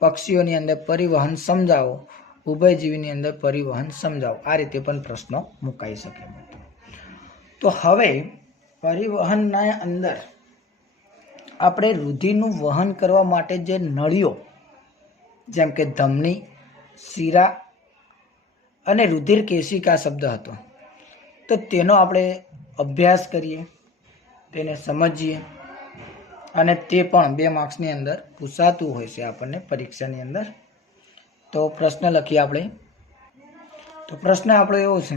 પક્ષીઓની અંદર પરિવહન સમજાવો, ઉભયજીવીની અંદર પરિવહન સમજાવો. આ રીતે પણ પ્રશ્નો મુકાઈ શકે. તો હવે પરિવહનના અંદર આપણે રુધિરનું વહન કરવા માટે જે નળીઓ, જેમ કે ધમની, શિરા અને રુધિર કેશિકા શબ્દ હતો, તો તેનો આપણે અભ્યાસ કરીએ, તેને સમજીએ, અને તે પણ 2 માર્ક્સની અંદર પૂછાતું હોય છે આપણને પરીક્ષાની અંદર. તો પ્રશ્ન લખીએ આપણે. તો પ્રશ્ન આપણો એવો છે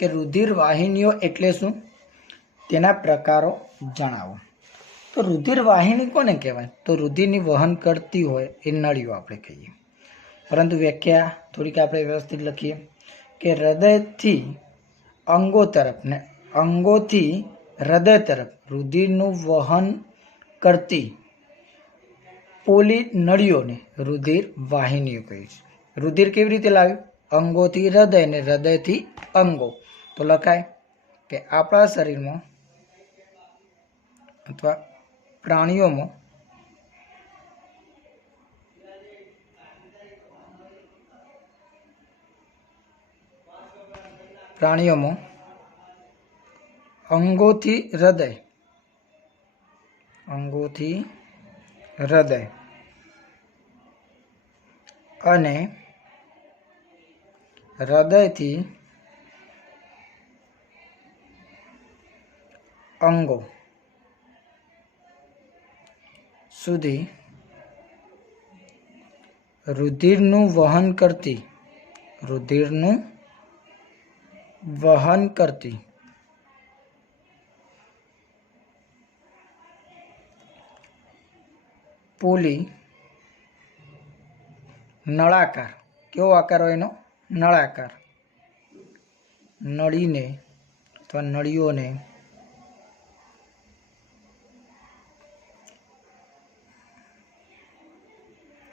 કે રુધિર વાહિનીઓ એટલે શું, તેના પ્રકારો જણાવો. તો રુધિર વાહિની કોને કહેવાય? તો રુધિરની વહન કરતી હોય એ નળીઓ આપણે કહીએ. પરંતુ વ્યાખ્યા થોડીક આપણે વ્યવસ્થિત લખીએ કે હૃદયથી અંગો તરફ ને અંગોથી હૃદય તરફ રુધિરનું વહન કરતી પોલી નળીઓને રુધિર વાહિનીઓ કહે છે. રુધિર કેવી રીતે લાવ્યું? અંગોથી હૃદય ને હૃદયથી અંગો. તો લખાય કે આપણા શરીરમાં અથવા પ્રાણીઓમાં અંગોથી હૃદય અને હૃદયથી અંગો સુધી રુધિરનું વહન કરતી પોલી નળાકાર, કેવો આકાર હોય એનો? નળાકાર નળીને અથવા નળીઓને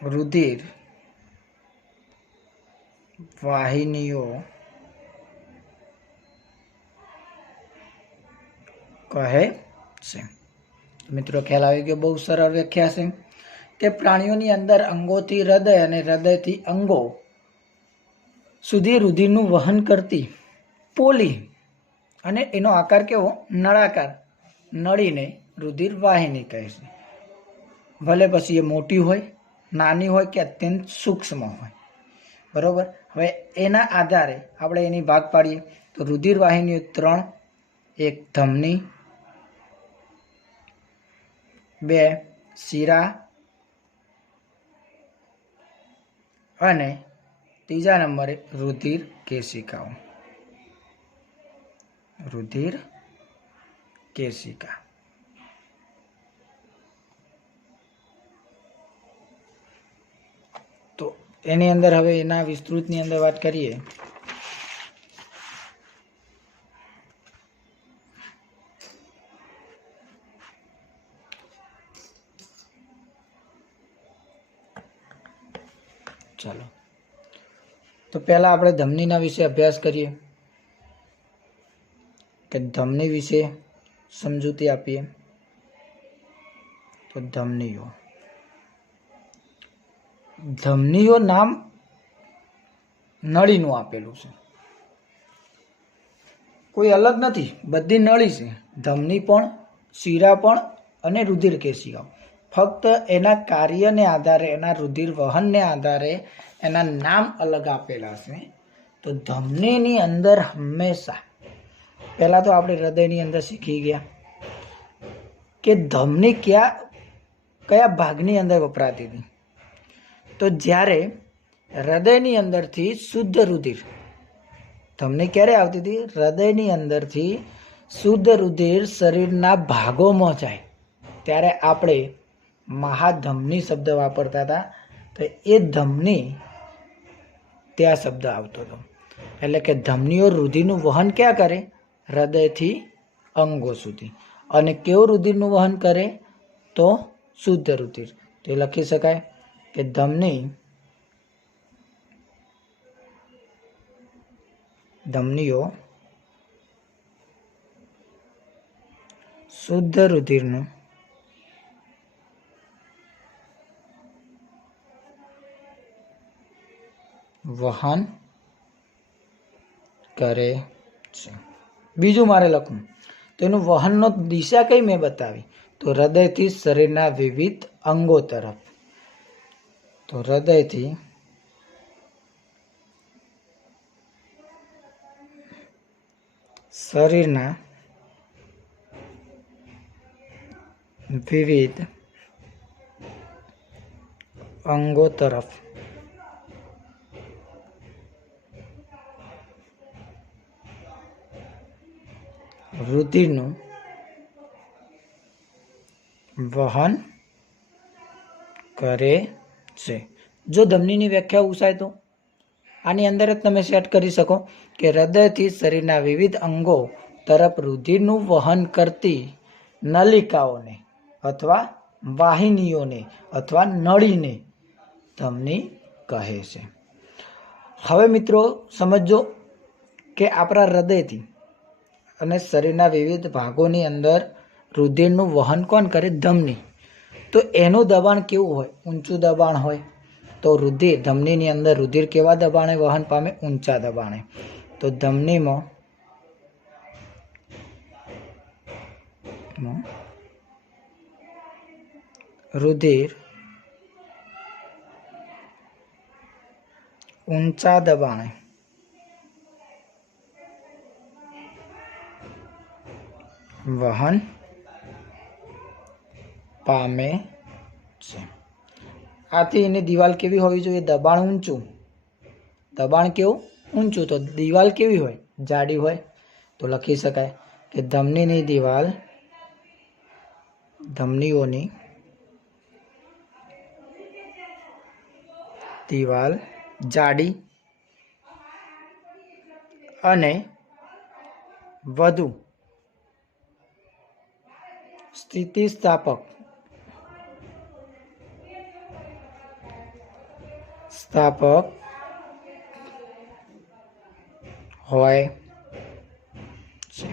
રુધિર વાહિનીઓ કહે છે. મિત્રો ખ્યાલ આવી ગયો? બહુ સરળ વ્યાખ્યા છે કે પ્રાણીઓની અંદર અંગોથી હૃદય અને હૃદયથી અંગો સુધી રુધિરનું વહન કરતી પોલી, અને એનો આકાર કેવો? નળાકાર નળીને રુધિર વાહિની કહે છે. ભલે પછી એ મોટી હોય, નાની હોય કે અત્યંત સૂક્ષ્મ હોય. બરોબર. હવે એના આધારે આપણે એની ભાગ પાડીએ તો રુધિર વાહિનીઓ 3: એક ધમની, 2 શિરા અને 3જા નંબરે રુધિર કેશિકાઓ. તો એની અંદર હવે એના વિસ્તૃતની અંદર વાત કરીએ ચાલો. તો પહેલા આપણે ધમનીના વિશે અભ્યાસ કરીએ કે ધમની વિશે સમજૂતી આપીએ. તો ધમનીઓ નામ નળીનું આપેલું છે, કોઈ અલગ નથી, બધી નળી છે. ધમની પણ, શિરા પણ અને રુધિર કેશિકાઓ. ફક્ત એના કાર્યને આધારે, એના રુધિર વહનને આધારે એના નામ અલગ આપેલા છે. તો ધમનીની અંદર હંમેશા, પહેલા તો આપણે હૃદયની અંદર શીખી ગયા કે ધમની કયા ભાગની અંદર વપરાતી હતી. તો જ્યારે હૃદયની અંદરથી શુદ્ધ રુધિર, ધમની ક્યારે આવતી હતી? હૃદયની અંદરથી શુદ્ધ રુધિર શરીરના ભાગોમાં જાય ત્યારે આપણે મહાધમની શબ્દ વાપરતા હતા. તો એ ધમની ત્યાં શબ્દ આવતો હતો. એટલે કે ધમનીઓ રુધિરનું વહન ક્યાં કરે? હૃદયથી અંગો સુધી. અને કેવું રુધિરનું વહન કરે? તો શુદ્ધ રુધિર. તે લખી શકાય કે ધમનીઓ શુદ્ધ રુધિરનું વહન કરે છે. બીજું મારે લખવું તો એનું વહનનો દિશા કઈ મેં બતાવી તો હૃદયથી શરીરના વિવિધ અંગો તરફ. તો હૃદયથી શરીરના વિવિધ અંગો તરફ રુધિરનું વહન કરે છે. જો ધમનીની વ્યાખ્યા ઉસાય તો આની અંદર જ તમે સેટ કરી શકો કે હૃદયથી શરીરના વિવિધ અંગો તરફ રુધિરનું વહન કરતી નલિકાઓને અથવા વાહિનીઓને અથવા નળીને ધમની કહે છે. હવે મિત્રો સમજો કે આપણા હૃદયથી અને શરીરના વિવિધ ભાગોની અંદર રુધિરનું વહન કોણ કરે? ધમની. તો એનું દબાણ કેવું હોય? ઊંચું દબાણ હોય. તો રુધિર ધમનીની અંદર રુધિર કેવા દબાણે વહન પામે? ઊંચા દબાણે. તો ધમનીમાં રુધિર ઊંચા દબાણે વહન પામે છે. આથી એની દિવાલ કેવી હોવી જોઈએ? દબાણ ઊંચું. દબાણ કેવું? ઊંચું. તો દિવાલ કેવી હોય? જાડી હોય. તો લખી શકાય કે ધમનીની દિવાલ ધમનીઓની દિવાલ જાડી અને વધુ સ્થિતિસ્થાપક હોય છે.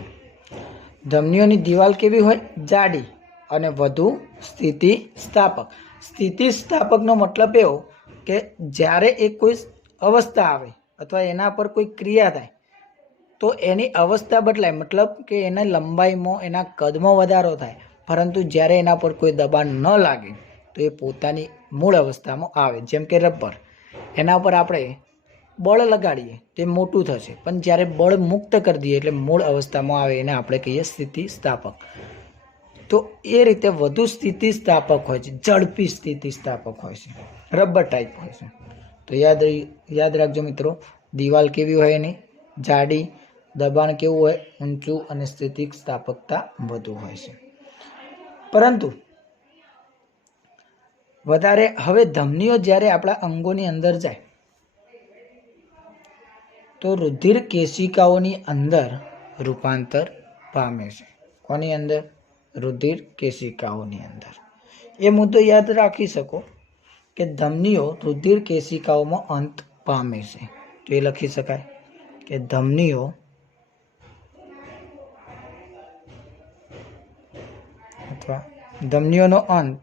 ધમનીઓની દિવાલ કેવી હોય? જાડી અને વધુ સ્થિતિસ્થાપક. સ્થિતિસ્થાપકનો મતલબ એવો કે જ્યારે એ કોઈ અવસ્થા આવે અથવા એના પર કોઈ ક્રિયા થાય તો એની અવસ્થા બદલાય, મતલબ કે એના લંબાઈમાં એના કદમાં વધારો થાય, પરંતુ જ્યારે એના પર કોઈ દબાણ ન લાગે તો એ પોતાની મૂળ અવસ્થામાં આવે. જેમ કે રબર, એના પર આપણે બળ લગાડીએ તે મોટું થશે, પણ જ્યારે બળ મુક્ત કરી દઈએ એટલે મૂળ અવસ્થામાં આવે, એને આપણે કહીએ સ્થિતિસ્થાપક. તો એ રીતે વધુ સ્થિતિસ્થાપક હોય છે, ઝડપી સ્થિતિસ્થાપક હોય છે, રબર ટાઈપ હોય છે. તો યાદ રાખજો મિત્રો, દિવાલ કેવી હોય? એની જાડી, દબાણ કેવું હોય? ઊંચું, અને સ્થિતિસ્થાપકતા વધુ હોય છે. પરંતુ વધારે હવે ધમનીઓ જ્યારે આપણા અંગોની અંદર જાય તો રુધિર કેશિકાઓની અંદર રૂપાંતર પામે છે. કોની અંદર? રુધિર કેશિકાઓની અંદર. એ મુદ્દો યાદ રાખી શકો કે ધમનીઓ રુધિર કેશિકાઓમાં અંત પામે છે. તો એ લખી શકાય કે ધમનીઓ અથવા ધમનીઓનો અંત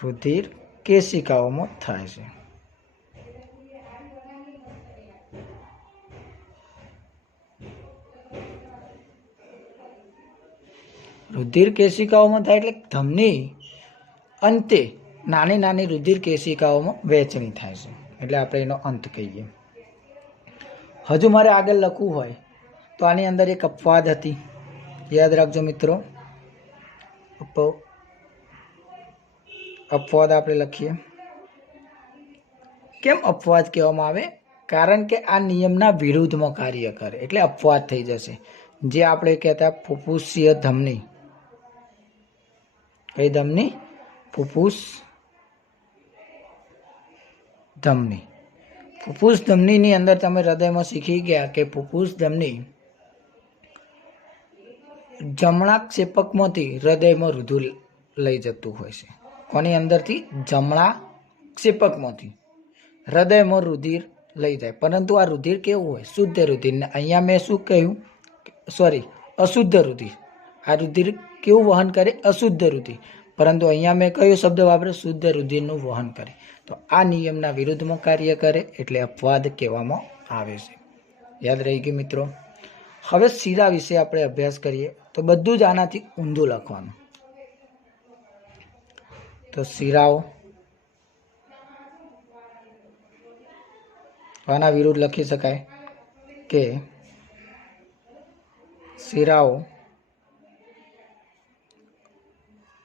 રુધિર કેશિકાઓમાં થાય છે. રુધિર કેશિકાઓમાં થાય એટલે ધમની અંતે નાની નાની રુધિર કેશિકાઓમાં વહેંચણી થાય છે, એટલે આપણે એનો અંત કહીએ. હજુ મારે આગળ લખવું હોય તો આની અંદર એક અપવાદ હતી, યાદ રાખજો મિત્રો. અપવાદ આપણે લખીએ. કેમ અપવાદ કહેવામાં આવે? કારણ કે આ નિયમના વિરુદ્ધમાં કાર્ય કરે એટલે અપવાદ થઈ જશે. જે આપણે કહેતા ફુફુસીય ધમની, કઈ ધમની? ફુફુસ ધમની. ફુફુસ ધમનીની અંદર તમે હૃદયમાં શીખી ગયા કે ફુફુસ ધમની જમણા ક્ષેપકમાંથી હૃદયમાં રુધિર લઈ જતું હોય છે. કોની અંદરથી? જમણા ક્ષેપકમાંથી હૃદયમાં રુધિર લઈ જાય. પરંતુ આ રુધિર કેવું હોય? શુદ્ધ રુધિર. ને અહીંયા મેં શું કહ્યું? અશુદ્ધ રુધિર. આ રુધિર કેવું વહન કરે? અશુદ્ધ રુધિર. પરંતુ અહીંયા મેં કયો શબ્દ વાપર્યો? શુદ્ધ રુધિરનું વહન કરે. તો આ નિયમના વિરુદ્ધમાં કાર્ય કરે એટલે અપવાદ કહેવામાં આવે છે. યાદ રહી ગયું મિત્રો? હવે શિરા વિશે આપણે અભ્યાસ કરીએ તો બધું જ આનાથી ઊંધું લખવાનું. તો શિરાઓ આના વિરુદ્ધ લખી શકાય કે શિરાઓ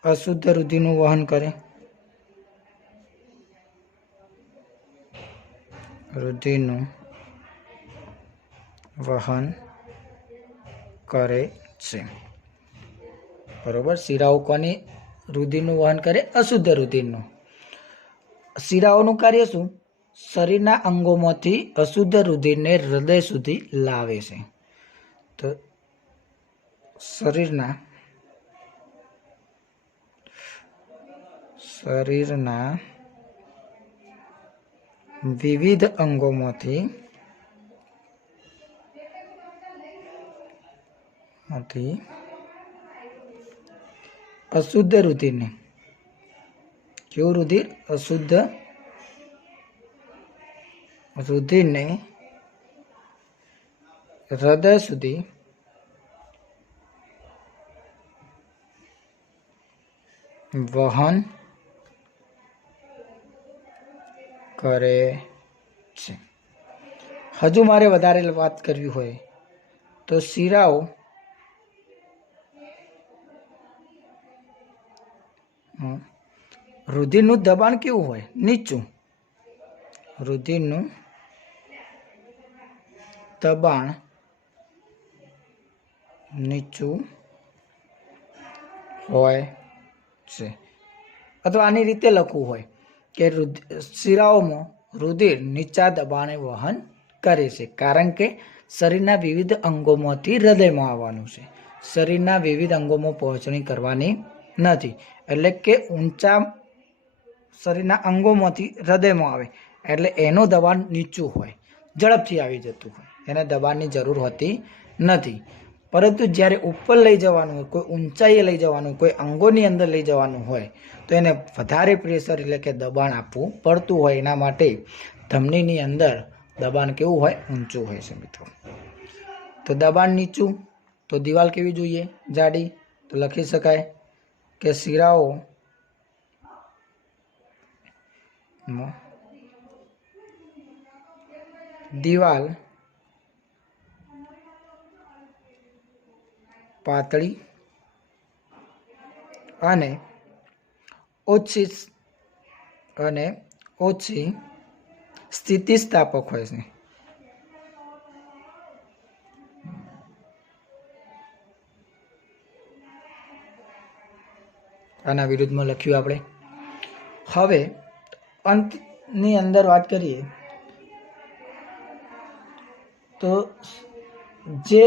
અશુદ્ધ રુધિરનું વહન કરે. રુધિરનું વહન કરે છે. બરોબર. શિરાઓ કોની રુધિરનું વહન કરે? અશુદ્ધ રુધિરનું. શિરાઓનું કાર્ય શું? શરીરના અંગોમાંથી અશુદ્ધ રુધિરને હૃદય સુધી લાવે છે. તો શરીરના વિવિધ અંગોમાંથી અશુદ્ધ રુધિરને, કેવું રુધિર? અશુદ્ધ રુધિરને હૃદય સુધી વહન કરે છે. હજુ મારે વધારે વાત કરવી હોય તો શિરાઓ રુધિરનું દબાણ કેવું હોય? નીચું. રુધિરનું દબાણ નીચું હોય છે. અથવા આની રીતે લખવું હોય કે શિરાઓમાં રુધિર નીચા દબાણે વહન કરે છે, કારણ કે શરીરના વિવિધ અંગોમાંથી હૃદયમાં આવવાનું છે. શરીરના વિવિધ અંગોમાં પહોંચણી કરવાની નથી. એટલે કે ઊંચા શરીરના અંગોમાંથી હૃદયમાં આવે એટલે એનું દબાણ નીચું હોય, ઝડપથી આવી જતું હોય, એને દબાણની જરૂર હોતી નથી. પરંતુ જ્યારે ઉપર લઈ જવાનું હોય, કોઈ ઊંચાઈએ લઈ જવાનું, કોઈ અંગોની અંદર લઈ જવાનું હોય તો એને વધારે પ્રેશર એટલે કે દબાણ આપવું પડતું હોય. એના માટે ધમનીની અંદર દબાણ કેવું હોય? ઊંચું હોય છે મિત્રો. તો દબાણ નીચું, તો દિવાલ કેવી જોઈએ? જાડી. તો લખી શકાય કે શિરાઓ દિવાલ પાતળી અને ઓછી સ્થિતિસ્થાપક હોય છે. આના વિરુદ્ધમાં લખ્યું આપણે. હવે અંતની અંદર વાત કરીએ તો જે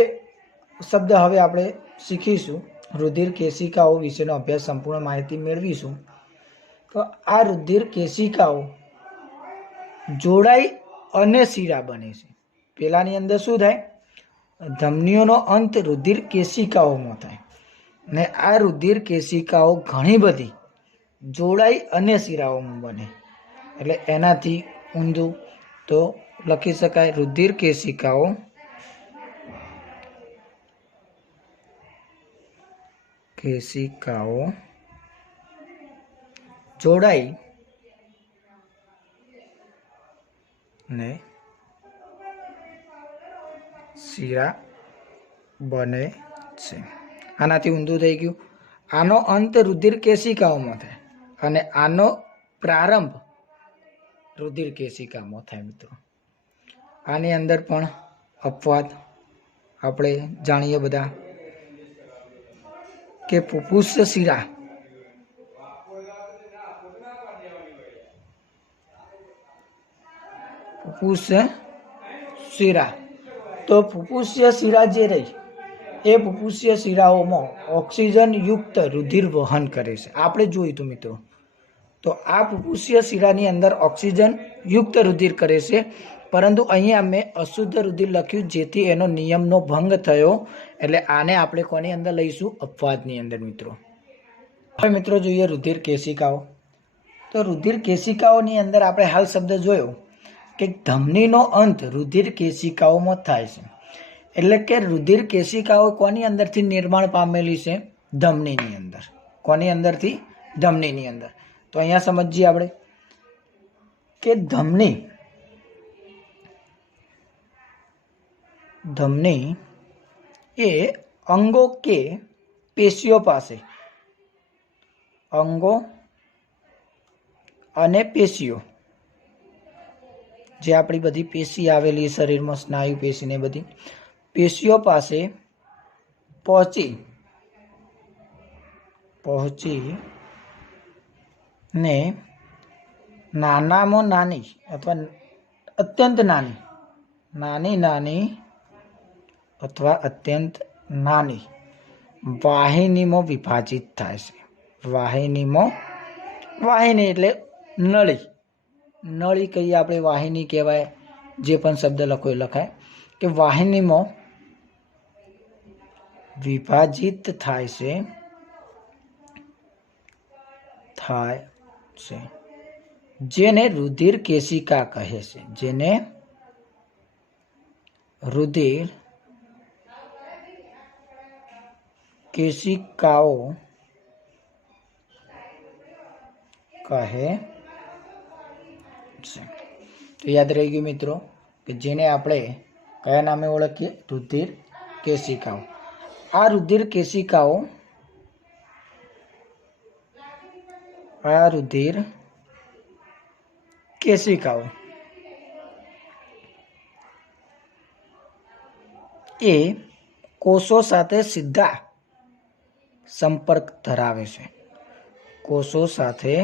શબ્દ હવે આપણે શીખીશું, રુધિર કેશિકાઓ વિશેનો અભ્યાસ, સંપૂર્ણ માહિતી મેળવીશું. તો આ રુધિર કેશિકાઓ જોડાઈ અને શિરા બને છે. પેલાની અંદર શું થાય? ધમનીઓનો અંત રુધિર કેશિકાઓમાં થાય ને આ રુધિર કેશિકાઓ ઘણી બધી જોડાઈ અને શિરાઓમાં બને. એટલે એનાથી ઊંધું તો લખી શકાય રુધિર કેશિકાઓ જોડાઈ ને શિરા બને છે. આનાથી ઊંધું થઈ ગયું. આનો અંત રુધિર કેશિકાઓમાં થાય અને આનો પ્રારંભ રુધિર કેશિકામાં થાય મિત્રો. આની અંદર પણ અપવાદ આપણે જાણીએ બધા કે પુપુષ્ય શિરા તો પુપુષ્ય શિરા જે રહી એ પુપુષ્ય શિરાઓમાં ઓક્સિજન યુક્ત રુધિર વહન કરે છે. આપણે જોયું હતું મિત્રો. તો આ પુપુષ્ય શિરાની અંદર ઓક્સિજન યુક્ત રુધિર કરે છે, પરંતુ અહીંયા મેં અશુદ્ધ રુધિર લખ્યું જેથી એનો નિયમનો ભંગ થયો. એટલે આને આપણે કોની અંદર લઈશું? અપવાદની અંદર મિત્રો. હવે મિત્રો જોઈએ રુધિર કેશિકાઓ. તો રુધિર કેશિકાઓની અંદર આપણે હાલ શબ્દ જોયો કે ધમનીનો અંત રુધિર કેશિકાઓમાં થાય છે. એટલે કે રુધિર કેશિકાઓ કોની અંદરથી નિર્માણ પામેલી છે? ધમનીની અંદર. કોની અંદરથી? ધમનીની અંદર. તો અહીંયા સમજીએ આપણે કે ધમની એ અંગો કે પેશીઓ પાસે, અંગો અને પેશીઓ, જે આપણી બધી પેશી આવેલી શરીરમાં, સ્નાયુ પેશી ને બધી પેશીઓ પાસે પહોંચી ને નાનામાં નાની અથવા અત્યંત નાની અથવા અત્યંત નાની વાહિનીમાં વિભાજિત થાય છે. વાહિની એટલે નળી કહીએ આપણે, વાહિની કહેવાય, જે પણ શબ્દ લખો એ લખાય કે વાહિનીમાં વિભાજિત થાય છે, જેને રુધિર કેશિકા કહે છે. જેને રુધિર કેશિકાઓ કહે છે. તો યાદ રહી ગયું મિત્રો કે જેને આપણે કયા નામે ઓળખીએ? રુધિર કેશિકાઓ. આ રુધિર કેશિકાઓ એ કોષો સાથે સીધા સંપર્ક ધરાવે છે. કોષો સાથે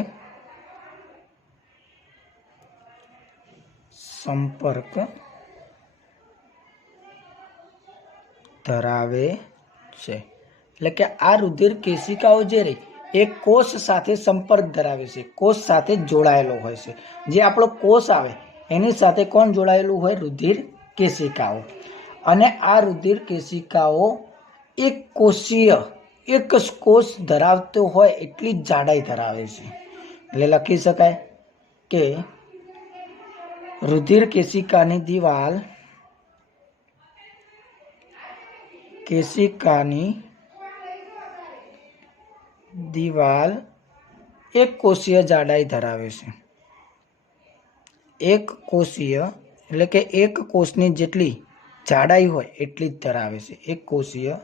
સંપર્ક ધરાવે છે. એટલે કે આ રુધિર કેશિકાઓ જે રહી એ કોષ સાથે સંપર્ક ધરાવે છે, કોષ સાથે જોડાયેલો હોય છે. જે આપણો કોષ આવે એની સાથે કોણ જોડાયેલું હોય? રુધિર કેશિકાઓ. અને આ રુધિર કેશિકાઓ એક કોષ ધરાવતો હોય એટલી જ જાડાઈ ધરાવે છે. એટલે લખી શકાય કે રુધિર કેશિકાની દિવાલ એક કોષીય જાડાઈ ધરાવે છે. એક કોષીય એટલે કે એક કોષની જેટલી જાડાઈ હોય એટલી જ ધરાવે છે. એક કોષીય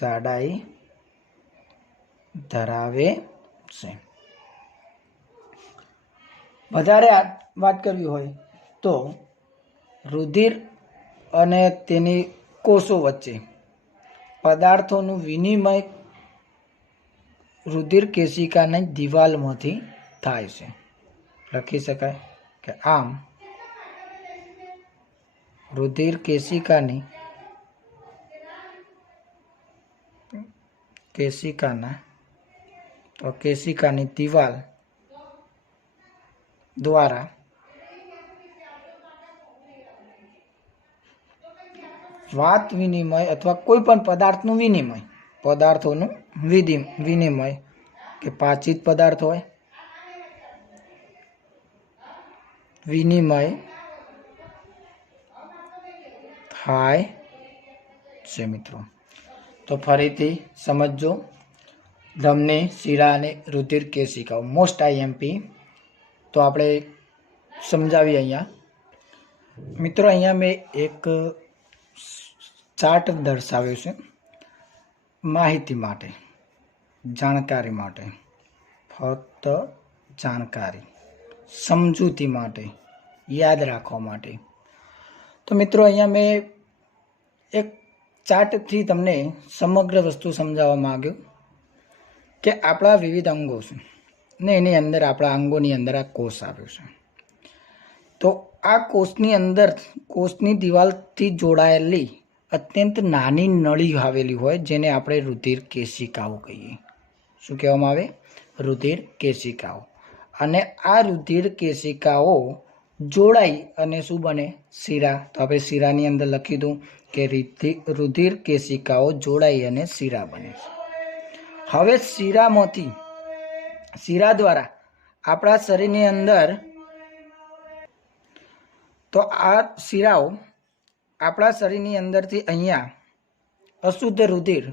જાડાઈ ધરાવે છે. વધારે વાત કરવી હોય તો રુધિર અને તેની કોષો વચ્ચે પદાર્થોનું વિનિમય રુધિર કેશિકાની દિવાલમાંથી થાય છે. લખી શકાય કે આમ રુધિર કેશિકાની દિવાલ દ્વારા વાત વિનિમય અથવા કોઈ પણ પદાર્થોનું વિનિમય કે પાચિત પદાર્થ હોય, વિનિમય થાય છે મિત્રો. તો ફરીથી સમજો, ધમની, શિરા અને રુધિર કેશિકાઓ મોસ્ટ આઈએમપી. તો આપણે સમજાવીએ અહીંયા મિત્રો. અહીંયા મેં એક ચાર્ટ દર્શાવ્યો છે માહિતી માટે, જાણકારી માટે, ફક્ત જાણકારી, સમજૂતી માટે, યાદ રાખવા માટે. તો મિત્રો અહીંયા મેં એક ચાર્ટથી તમને સમગ્ર વસ્તુ સમજાવવા માંગ્યું કે આપણા વિવિધ અંગો છે ને એની અંદર આપણા અંગોની અંદર આ કોષ આવ્યો છે. તો આ કોષની દિવાલથી જોડાયેલી અત્યંત નાની નળી આવેલી હોય જેને આપણે રુધિર કેશિકાઓ કહીએ. શું કહેવામાં આવે? રુધિર કેશિકાઓ. અને આ રુધિર કેશિકાઓ જોડાઈ અને શું બને? શિરા. તો આપણે શિરાની અંદર લખી દઉં કે રુધિર કેશિકાઓ જોડાઈ અને શિરા બને છે. હવે શીરા દ્વારા આપણા શરીરની અંદર, તો આ શીરાઓ આપણા શરીરની અંદરથી અહીંયા અશુદ્ધ રુધિર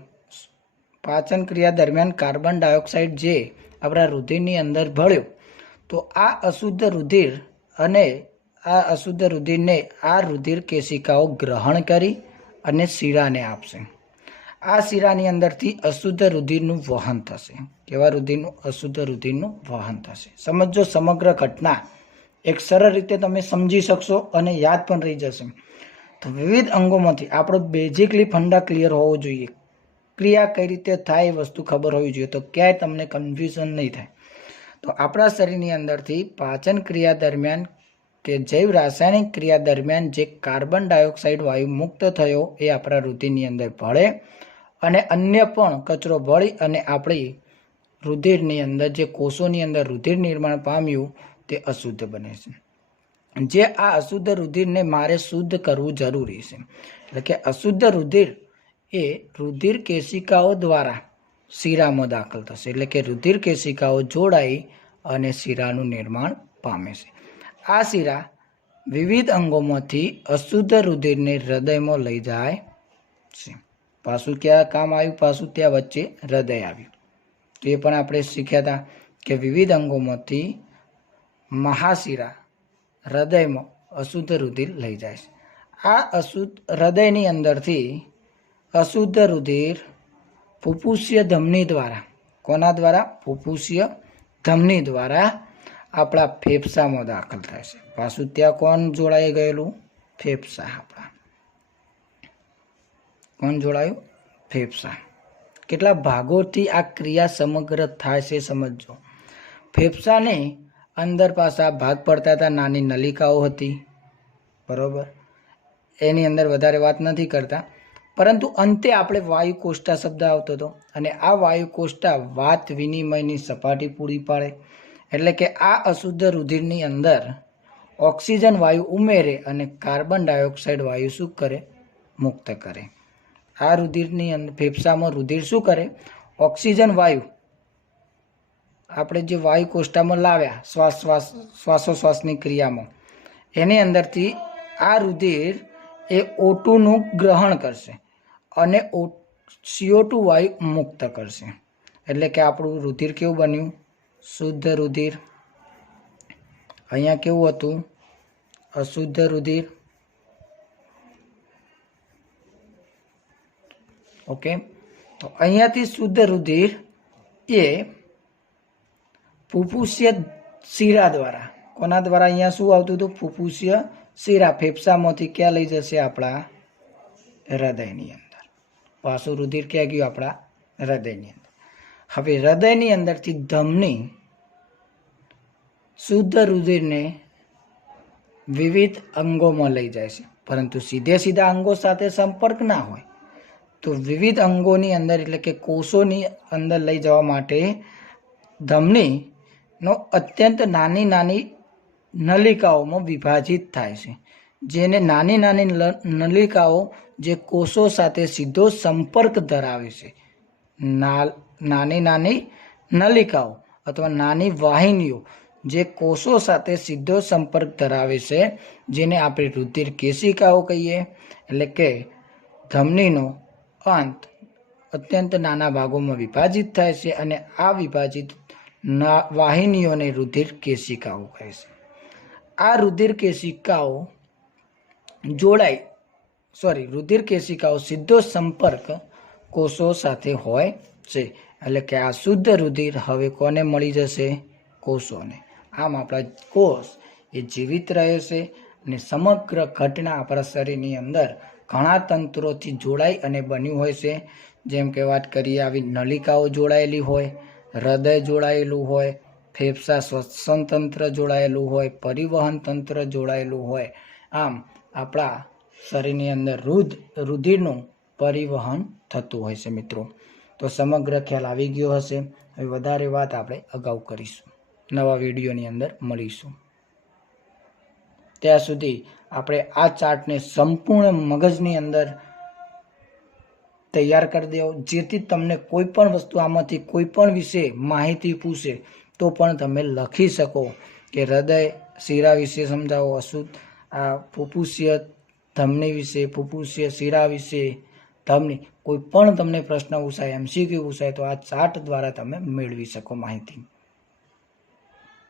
પાચન ક્રિયા દરમિયાન કાર્બન ડાયોક્સાઇડ જે આપણા રુધિરની અંદર ભળ્યો, તો આ અશુદ્ધ રુધિર અને આ અશુદ્ધ રુધિરને આ રુધિર કેશિકાઓ ગ્રહણ કરી અને શીરાને આપશે. આ શીરાની અંદરથી અશુદ્ધ રુધિરનું વહન થશે. કેવા રુધિરનું? અશુદ્ધ રુધિરનું વહન થશે. સમજો, સમગ્ર ઘટના એક સરળ રીતે તમે સમજી શકશો અને યાદ પણ રહી જશે. તો વિવિધ અંગોમાંથી આપણો બેઝિકલી ફંડા ક્લિયર હોવો જોઈએ. ક્રિયા કઈ રીતે થાય એ વસ્તુ ખબર હોવી જોઈએ, તો ક્યાંય તમને કન્ફ્યુઝન નહીં થાય. તો આપણા શરીરની અંદરથી પાચન ક્રિયા દરમિયાન કે જૈવ રાસાયણિક ક્રિયા દરમિયાન જે કાર્બન ડાયોક્સાઇડ વાયુ મુક્ત થયો એ આપણા રુધિરની અંદર ભળે અને અન્ય પણ કચરો ભળી અને આપણી રુધિરની અંદર જે કોષોની અંદર રુધિર નિર્માણ પામ્યું તે અશુદ્ધ બને છે. જે આ અશુદ્ધ રુધિરને મારે શુદ્ધ કરવું જરૂરી છે. એટલે કે અશુદ્ધ રુધિર એ રુધિર કેશિકાઓ દ્વારા શીરામાં દાખલ થશે. એટલે કે રુધિર કેશિકાઓ જોડાઈ અને શીરાનું નિર્માણ પામે છે. આ શીરા વિવિધ અંગોમાંથી અશુદ્ધ રુધિરને હૃદયમાં લઈ જાય છે. પાછું ક્યાં કામ આવ્યું? પાછું ત્યાં વચ્ચે હૃદય આવ્યું. તો એ પણ આપણે શીખ્યા હતા કે વિવિધ અંગોમાંથી મહાશીરા હૃદયમાં અશુદ્ધ રુધિર લઈ જાય છે. આ અશુદ્ધ હૃદયની અંદરથી અશુદ્ધ રુધિર ફુફુસીય ધમની દ્વારા, કોના દ્વારા? ફુફુસીય ધમની દ્વારા આપણા ફેફસામાં દાખલ થાય છે. પાછું ત્યાં કોણ જોડાઈ ગયેલું? ફેફસા. આપણા કોણ જોડાયું? ફેફસા. કેટલા ભાગોથી આ ક્રિયા સમગ્ર થાય છે સમજો. ફેફસાને અંદર પાછા ભાગ પડતા હતા, નાની નલિકાઓ હતી, બરોબર. એની અંદર વધારે વાત નથી કરતા, પરંતુ અંતે આપણે વાયુકોષ્ઠા શબ્દ આવતો હતો અને આ વાયુકોષ્ઠા વાત વિનિમયની સપાટી પૂરી પાડે. એટલે કે આ અશુદ્ધ રુધિરની અંદર ઓક્સિજન વાયુ ઉમેરે અને કાર્બન ડાયોક્સાઇડ વાયુ શું કરે? મુક્ત કરે. આ રુધિરની અંદર ફેફસામાં રુધિર શું કરે? ઓક્સિજન વાયુ આપણે જે વાયુ કોષ્ઠામાં લાવ્યા શ્વાસોશ્વાસની ક્રિયામાં, એની અંદરથી આ રુધિર એ O2નું ગ્રહણ કરશે અને CO2 વાયુ મુક્ત કરશે. એટલે કે આપણું રુધિર કેવું બન્યું? શુદ્ધ રુધિર. અહીંયા કેવું હતું? અશુદ્ધ રુધિર. ઓકે. તો અહીંયાથી શુદ્ધ રુધિર એ ફુફુસીય શીરા દ્વારા, કોના દ્વારા? અહીંયા શું આવતું હતું? ફુફુસીય શીરા ફેફસામાંથી ક્યાં લઈ જશે? આપણા હૃદયની અંદર. પાછું રુધિર ક્યાં ગયું? આપણા હૃદયની અંદર. હવે હૃદયની અંદરથી ધમની શુદ્ધ રુધિરને વિવિધ અંગોમાં લઈ જાય છે, પરંતુ સીધા અંગો સાથે સંપર્ક ના હોય તો વિવિધ અંગોની અંદર એટલે કે કોષોની અંદર લઈ જવા માટે ધમનીનો અત્યંત નાની નલિકાઓમાં વિભાજિત થાય છે. જેને નાની નલિકાઓ જે કોષો સાથે સીધો સંપર્ક ધરાવે છે. નાની નલિકાઓ અથવા નાની વાહિનીઓ જે કોષો સાથે સીધો સંપર્ક ધરાવે છે, જેને આપણે રુધિર કેશિકાઓ કહીએ. એટલે કે ધમનીનો અંત અત્યંત નાના ભાગોમાં વિભાજિત થાય છે અને આ વિભાજિત વાહિનીઓને રુધિર કેશિકાઓ કહે છે. આ રુધિર કેશિકાઓ સીધો સંપર્ક કોષો સાથે હોય છે. એટલે કે આ શુદ્ધ રુધિર હવે કોને મળી જશે? કોષોને. આમ આપણા કોષ એ જીવિત રહે છે અને સમગ્ર ઘટના આપણા શરીરની અંદર ઘણા તંત્રોથી જોડાઈ અને બન્યું હોય છે. જેમ કે વાત કરીએ, આવી નલિકાઓ જોડાયેલી હોય, હૃદય જોડાયેલું હોય, ફેફસા શ્વસન તંત્ર જોડાયેલું હોય, પરિવહન તંત્ર જોડાયેલું હોય. આમ આપણા શરીરની અંદર રુધિરનું પરિવહન થતું હોય છે મિત્રો. તો સમગ્ર ખ્યાલ આવી ગયો હશે. હવે વધારે વાત આપણે અગાઉ કરીશું, નવા વિડીયોની અંદર મળીશું. ત્યાં સુધી આપણે આ ચાર્ટને સંપૂર્ણ મગજની અંદર તૈયાર કરી દેવો, જેથી તમને કોઈ પણ વસ્તુ આમાંથી કોઈ પણ વિશે માહિતી પૂછે તો પણ તમે લખી શકો કે હૃદય શિરા વિશે સમજાવો, અશુદ્ધ આ ફુફુસીય ધમની વિશે, ફુફુસીય શિરા વિશે, ધમની, કોઈ પણ તમને પ્રશ્ન પૂછાય, MCQ પૂછાય તો આ ચાર્ટ દ્વારા તમે મેળવી શકો માહિતી.